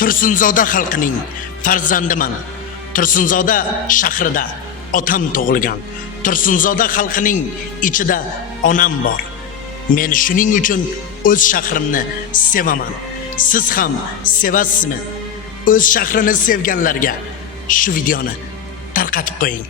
Tursunzoda xalqining farzandiman. Tursunzoda shahrida otam tug'ilgan. Tursunzoda xalqining ichida onam bor. Men shuning uchun o'z shahrimni sevaman. Siz ham sevasizmi? O'z shahrini sevganlarga shu videoni tarqatib qo'ying.